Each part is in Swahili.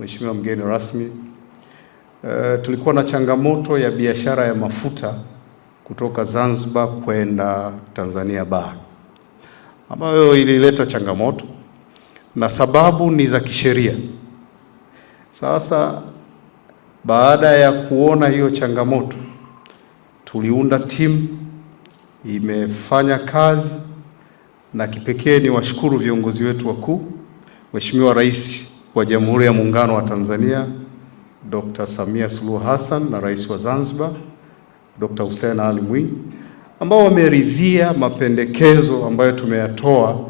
Mheshimiwa mgeni rasmi, tulikuwa na changamoto ya biashara ya mafuta kutoka Zanzibar kwenda Tanzania Bara, ambayo ilileta changamoto na sababu ni za kisheria. Sasa baada ya kuona hiyo changamoto, tuliunda timu imefanya kazi, na kipekee ni washukuru viongozi wetu wakuu, Mheshimiwa Rais wa Jamhuri ya Muungano wa Tanzania Dr. Samia Suluhu Hassan na Rais wa Zanzibar Dr. Hussein Ali Mwinyi, ambao wameridhia mapendekezo ambayo tumeyatoa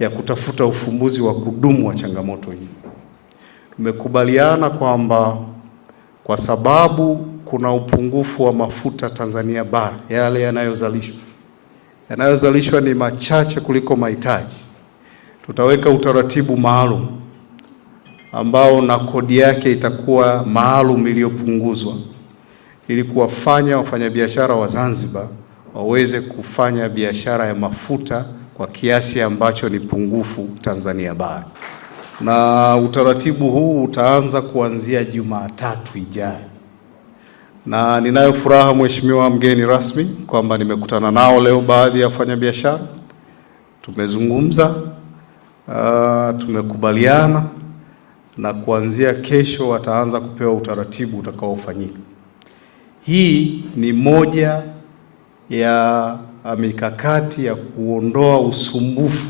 ya kutafuta ufumbuzi wa kudumu wa changamoto hii. Tumekubaliana kwamba kwa sababu kuna upungufu wa mafuta Tanzania Bara, yale yanayozalishwa ni machache kuliko mahitaji, tutaweka utaratibu maalum ambao na kodi yake itakuwa maalum iliyopunguzwa, ili kuwafanya wafanyabiashara wa Zanzibar waweze kufanya biashara ya mafuta kwa kiasi ambacho ni pungufu Tanzania Bara. Na utaratibu huu utaanza kuanzia Jumatatu ijayo. Na ninayo furaha Mheshimiwa mgeni rasmi kwamba nimekutana nao leo baadhi ya wafanyabiashara. Tumezungumza, tumekubaliana na kuanzia kesho wataanza kupewa utaratibu utakaofanyika. Hii ni moja ya mikakati ya kuondoa usumbufu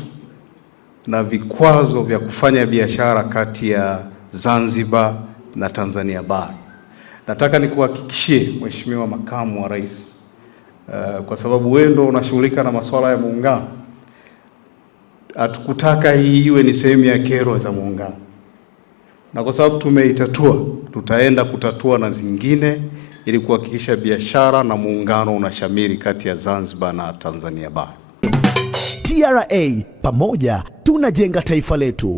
na vikwazo vya kufanya biashara kati ya Zanzibar na Tanzania Bara. Nataka nikuhakikishie Mheshimiwa Makamu wa Rais, kwa sababu wewe ndio unashughulika na masuala ya muungano, hatukutaka hii iwe ni sehemu ya kero za muungano, na kwa sababu tumeitatua, tutaenda kutatua na zingine ili kuhakikisha biashara na muungano unashamiri kati ya Zanzibar na Tanzania Bara. TRA, pamoja tunajenga taifa letu.